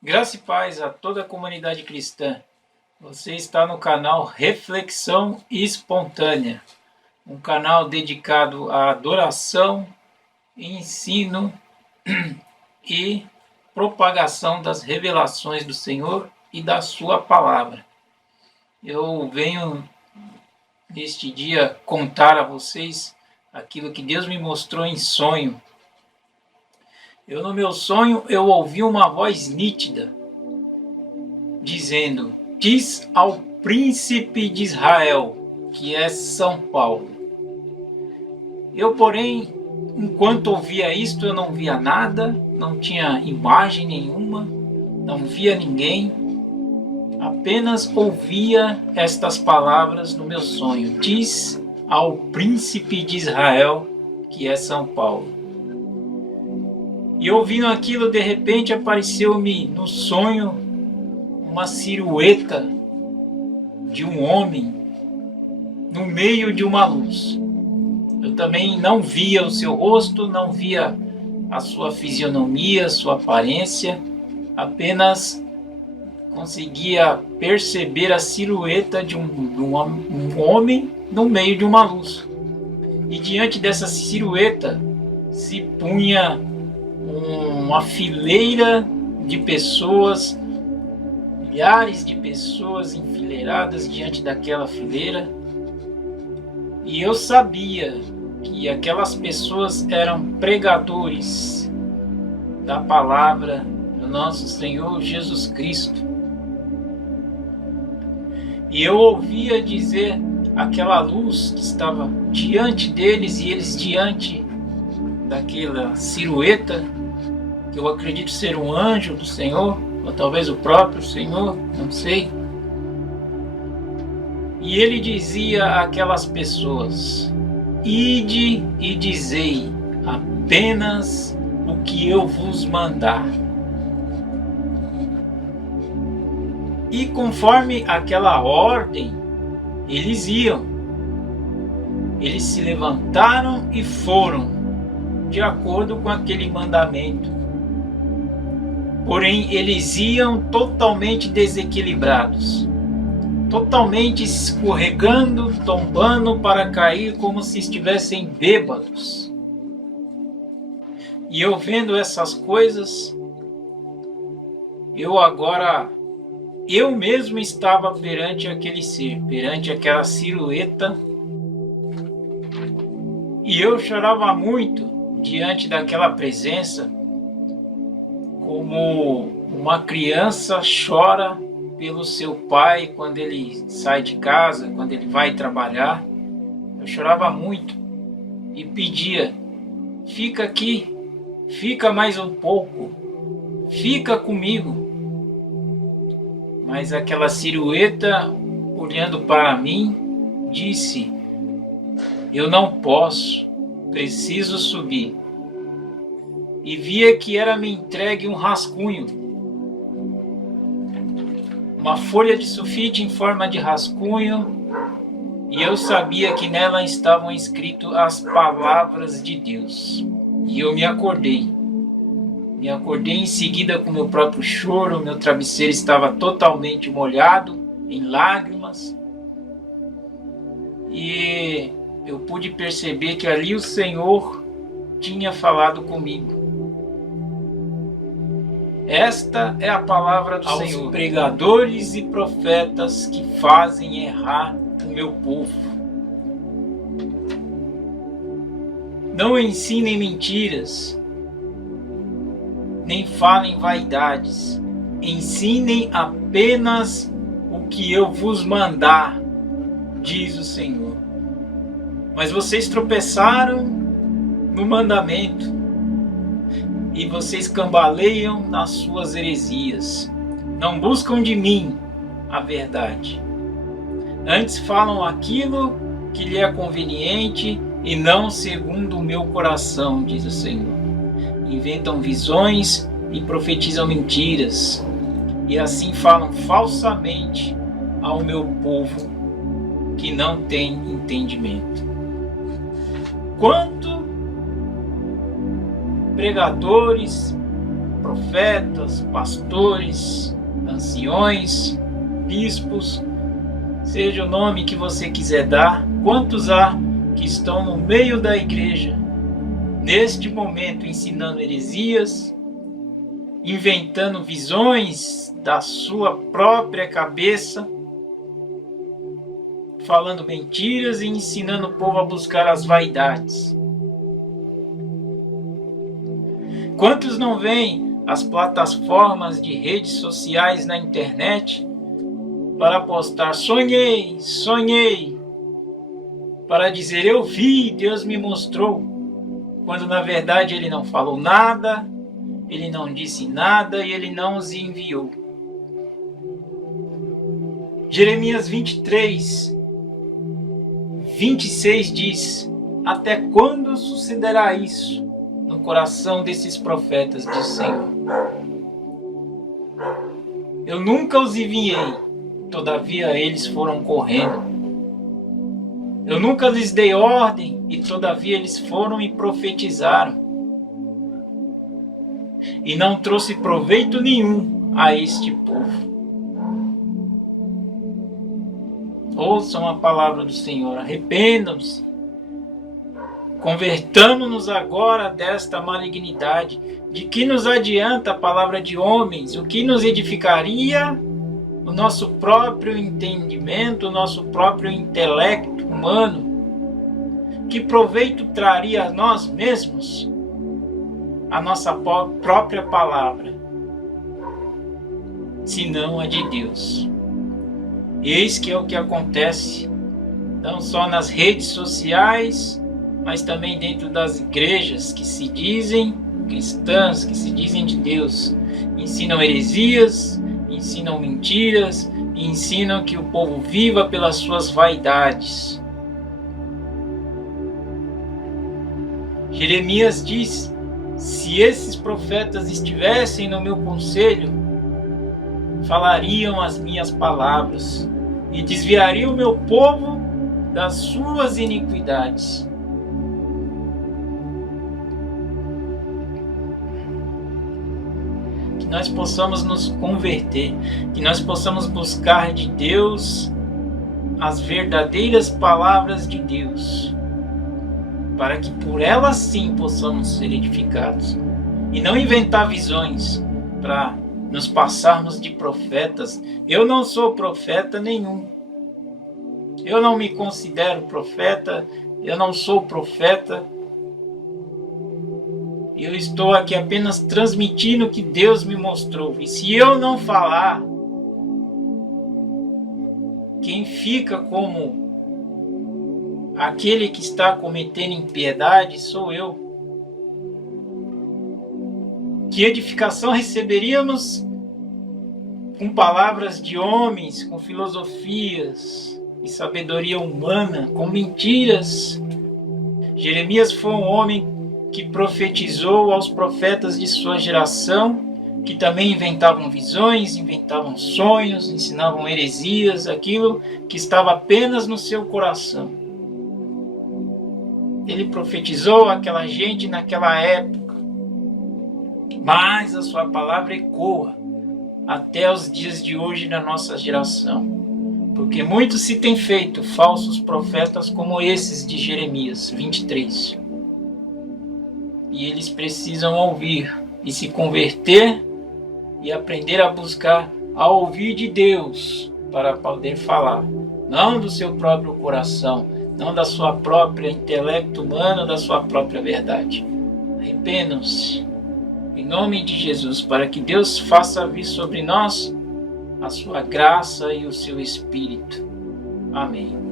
Graça e paz a toda a comunidade cristã. Você está no canal Reflexão Espontânea, um canal dedicado à adoração, ensino e propagação das revelações do Senhor e da sua palavra. Eu venho neste dia contar a vocês aquilo que Deus me mostrou em sonho. No meu sonho, eu ouvi uma voz nítida, dizendo: diz ao príncipe de Israel, que é São Paulo. Porém, enquanto ouvia isto, eu não via nada, não tinha imagem nenhuma, não via ninguém, apenas ouvia estas palavras no meu sonho: diz ao príncipe de Israel, que é São Paulo. E ouvindo aquilo, de repente apareceu-me no sonho uma silhueta de um homem no meio de uma luz. Eu também não via o seu rosto, não via a sua fisionomia, a sua aparência, apenas conseguia perceber a silhueta de um homem no meio de uma luz. E diante dessa silhueta se punha uma fileira de pessoas, milhares de pessoas enfileiradas diante daquela fileira, e eu sabia que aquelas pessoas eram pregadores da palavra do nosso Senhor Jesus Cristo. E eu ouvia dizer aquela luz que estava diante deles e eles diante daquela silhueta, que eu acredito ser um anjo do Senhor, ou talvez o próprio Senhor, não sei. E ele dizia àquelas pessoas: ide e dizei apenas o que eu vos mandar. E conforme aquela ordem, eles iam. Eles se levantaram e foram, de acordo com aquele mandamento. Porém, eles iam totalmente desequilibrados, totalmente escorregando, tombando para cair como se estivessem bêbados. E eu vendo essas coisas, eu mesmo estava perante aquele ser, perante aquela silhueta, e eu chorava muito diante daquela presença, como uma criança chora pelo seu pai quando ele sai de casa, quando ele vai trabalhar. Eu chorava muito e pedia: fica aqui, fica mais um pouco, fica comigo. Mas aquela silhueta, olhando para mim, disse: eu não posso, preciso subir. E via que era-me entregue um rascunho, uma folha de sulfite em forma de rascunho, e eu sabia que nela estavam escritas as palavras de Deus. E eu me acordei em seguida com meu próprio choro. Meu travesseiro estava totalmente molhado em lágrimas, e eu pude perceber que ali o Senhor tinha falado comigo. Esta é a palavra do Senhor aos pregadores e profetas que fazem errar o meu povo. Não ensinem mentiras, nem falem vaidades. Ensinem apenas o que eu vos mandar, diz o Senhor. Mas vocês tropeçaram no mandamento, e vocês cambaleiam nas suas heresias. Não buscam de mim a verdade. Antes falam aquilo que lhe é conveniente e não segundo o meu coração, diz o Senhor. Inventam visões e profetizam mentiras, e assim falam falsamente ao meu povo que não tem entendimento. Quanto pregadores, profetas, pastores, anciões, bispos, seja o nome que você quiser dar, quantos há que estão no meio da igreja, neste momento ensinando heresias, inventando visões da sua própria cabeça, falando mentiras e ensinando o povo a buscar as vaidades. Quantos não veem as plataformas de redes sociais na internet para postar sonhei, sonhei, para dizer eu vi, Deus me mostrou, quando na verdade ele não falou nada, ele não disse nada e ele não os enviou. Jeremias 23, 26 diz: até quando sucederá isso no coração desses profetas, diz o Senhor? Eu nunca os enviei, todavia eles foram correndo. Eu nunca lhes dei ordem, e todavia eles foram e profetizaram. E não trouxe proveito nenhum a este povo. Ouçam a palavra do Senhor, arrependam-se. Convertamo-nos agora desta malignidade. De que nos adianta a palavra de homens? O que nos edificaria? O nosso próprio entendimento, o nosso próprio intelecto humano? Que proveito traria a nós mesmos a nossa própria palavra, senão a de Deus? Eis que é o que acontece, não só nas redes sociais, mas também dentro das igrejas que se dizem cristãs, que se dizem de Deus. Ensinam heresias, ensinam mentiras, e ensinam que o povo viva pelas suas vaidades. Jeremias diz: se esses profetas estivessem no meu conselho, falariam as minhas palavras e desviariam o meu povo das suas iniquidades. Que nós possamos nos converter, que nós possamos buscar de Deus as verdadeiras palavras de Deus, para que por elas sim possamos ser edificados, e não inventar visões para nos passarmos de profetas. Eu não sou profeta nenhum. Eu não me considero profeta. Eu não sou profeta. Eu estou aqui apenas transmitindo o que Deus me mostrou. E se eu não falar, quem fica como aquele que está cometendo impiedade sou eu. Que edificação receberíamos com palavras de homens, com filosofias e sabedoria humana, com mentiras? Jeremias foi um homem que profetizou aos profetas de sua geração, que também inventavam visões, inventavam sonhos, ensinavam heresias, aquilo que estava apenas no seu coração. Ele profetizou àquela gente naquela época, mas a sua palavra ecoa até os dias de hoje na nossa geração, porque muitos se têm feito falsos profetas como esses de Jeremias 23, e eles precisam ouvir e se converter e aprender a buscar a ouvir de Deus para poder falar, não do seu próprio coração, não da sua própria intelecto humano, da sua própria verdade. Arrependam-se em nome de Jesus, para que Deus faça vir sobre nós a sua graça e o seu Espírito. Amém.